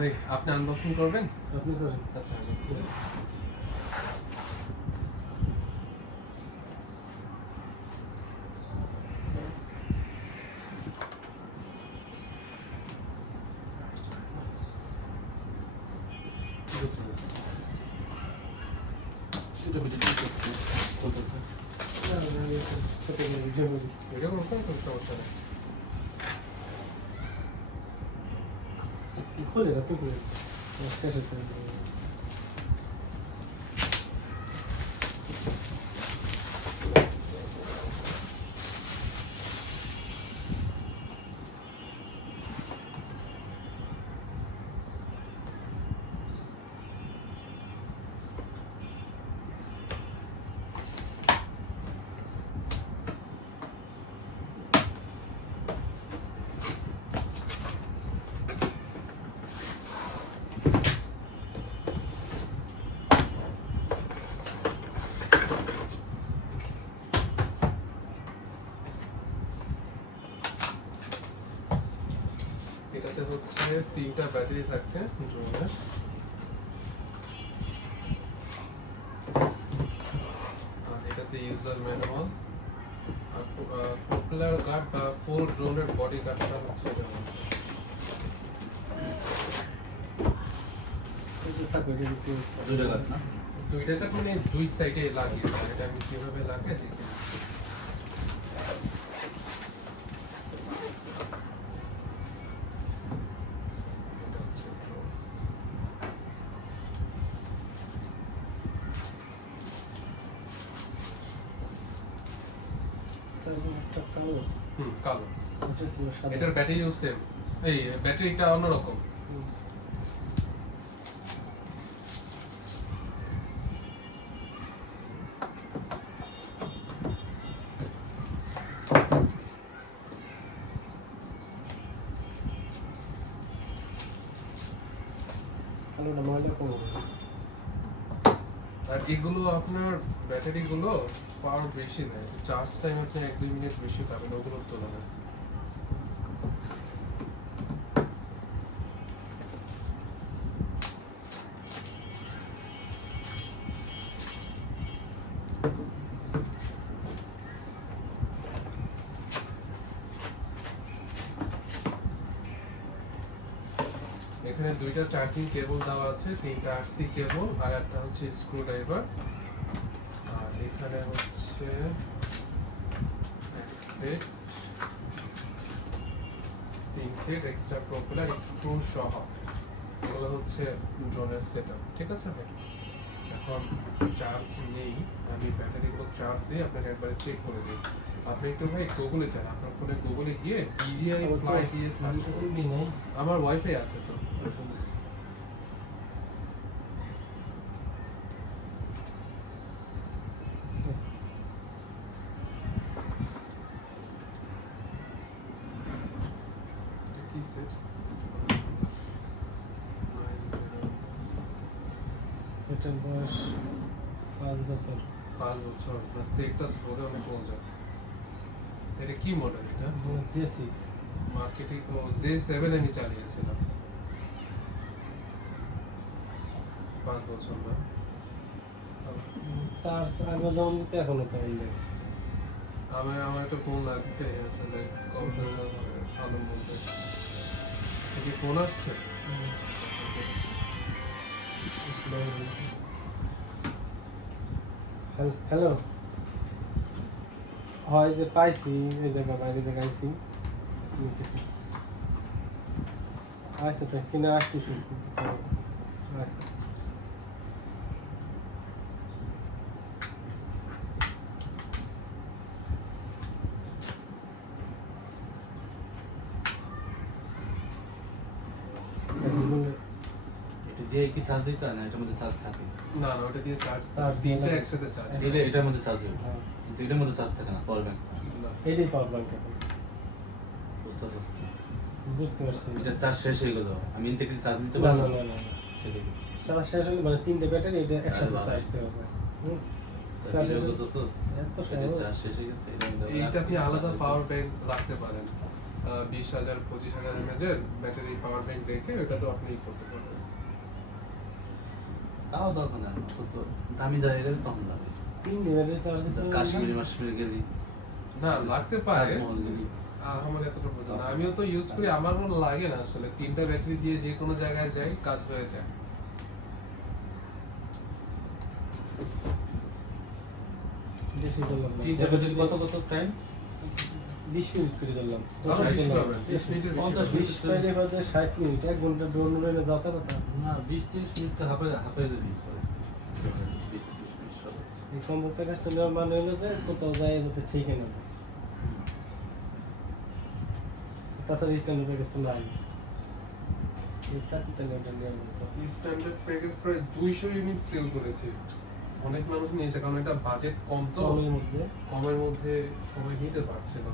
ভাই আপনি আনবক্সিং করবেন? আপনি করেন। আচ্ছা আমি করে দিচ্ছি। এটা বুঝে কি করতে বলতেছে? না, আমি ছোট করে ভিডিও করি। এটা কোনো সমস্যা নেই। খুলে আপনি খুলে শেষ হতে হবে। এটাতে হচ্ছে 3টা ব্যাটারি থাকছে ড্রোনের। আর এটাতে ইউজার ম্যানুয়াল আর প্রপেলার গার্ড বা ফুল ড্রোনের বডি গার্ডটা হচ্ছে এটা। দুইটা কাট না? দুইটা মানে দুই সাইডে লাগিয়ে দেয়। এটা আমি কিভাবে লাগিয়ে দেখে দিচ্ছি। এটা হচ্ছে drone। চার্জিংটা কালো। কালো। এটা ছিল সাদা। এটার ব্যাটারিও সেম। এই ব্যাটারিটা অন্যরকম। কালোটা ময়লা কম হবে। আর এগুলো আপনার ব্যাটারিগুলো পাওয়ার বেশি নেয়। চার্জ টাইম আপনি 1-2 মিনিট বেশি পাবেন ওগুলোর তুলনায়। এখানে দুইটা চার্জিং কেবল দেওয়া আছে, 3টা আরসি কেবল আর একটা হচ্ছে স্ক্রু ড্রাইভার। আর এখানে হচ্ছে এক set 3 set extra propeller screw সহ। এগুলো হচ্ছে ড্রোনের সেটআপ। ঠিক আছে ভাই? আচ্ছা, এখন চার্জ নেই, আমি ব্যাটারিগুলো চার্জ দিয়ে আপনাকে একবারে চেক করে দিই। আপনি একটু ভাই গুগলে যান, আপনার ফোনে গুগলে গিয়ে বিজিআই ফ্লাই দিয়ে সার্চ করুন। আমার ওয়াইফাই আছে তো। কি সেটস? সেটার বয়স 5 বছর। 5 বছর না, সেটটা ধরে অনেক মজা। এটা কি মডেল এটা? J6 মার্কেটে ও J7 আমি চালিয়েছিলাম। 5 বছর না। চার্জ আগে যেমন দিতে এখনো তেমন দেয়। আমার একটা ফোন লাগবে আসলে কম্পিউটার ভালোর মধ্যে। কি ফোন আসছে? হ্যালো, হয় যে পাইছি এই জায়গা বাইরে জায়গায় আইছি নিতেছি। আচ্ছা তো কিনে আসতেছি। আচ্ছা এটা দিয়ে কি চার্জ দিতে হয় না? এটার মধ্যে চার্জ থাকে। না না, ওটা দিয়ে চার্জ চার্জ তিনটা দিলে- একসাথে চার্জ। দিলে এটার মধ্যে চার্জ হবে, হ্যাঁ, কিন্তু এটার মধ্যে চার্জ থাকে না। পাওয়ার ব্যাংক এটাই পাওয়ার ব্যাংক এখন। বুঝতে পারছিস? বুঝতে পারছি। এটা চার্জ শেষ হয়ে গেল, আমি এন থেকে চার্জ দিতে না পারবো না না। না না না। সেটাই চার্জ শেষ হলে মানে 3টে ব্যাটারি এটা একসাথে বাবা। চার্জ দেওয়া যায়। চার্জ চার্জ করতেছস, এত এটা সহজ। চার্জ শেষ হয়ে গেছে। এটা এইটা আপনি আলাদা পাওয়ার ব্যাংক রাখতে পারেন। 20,000 25,000 mAh ব্যাটারি পাওয়ার ব্যাংক রেখে এটা তো আপনি করতে পারবেন। তাও দরকার নাই অত দামি জায়গায় গেলে তখন দামি 3 দিনের চার্জ দিতে কাশ্মীরি গেলি না লাগতে পারে, তাজমহল গেলি আমার এতটা বোঝা না, আমিও তো ইউজ করি, আমার কোনো লাগে না আসলে, 3টা ব্যাটারি দিয়ে যে কোনো জায়গায় যাই কাজ হয়ে যায়। বেশি করলাম না। 3টা ব্যাটারি কত টাইম 20 মিনিট করে দিলাম। আরো বেশি পাবেন, 20 মিনিটের বেশি 50 পাবেন। 20 পাইলে বাজে 60 মিনিট, 1 ঘন্টা ডোর নুরে যাতা কথা। না 20-30 মিনিট তো হাফে যাবি 20-30 মিনিট সব এই কম্পিউটার কাজটা নেওয়ার মানে হলো যে কোথাও যায় যাতে ঠিক না যায়। তাছাড়া স্ট্যান্ডার্ড কাজ তো নাই। এই চারটিতে নেওয়াটা নেওয়া হতো। স্ট্যান্ডার্ড প্যাকেজ প্রায় 200 ইউনিট সেল করেছে, অনেক মানুষ নিয়েছে কারণ এটা বাজেট কম তো, কমের মধ্যে কমের মধ্যে সবাই নিতে পারছে না।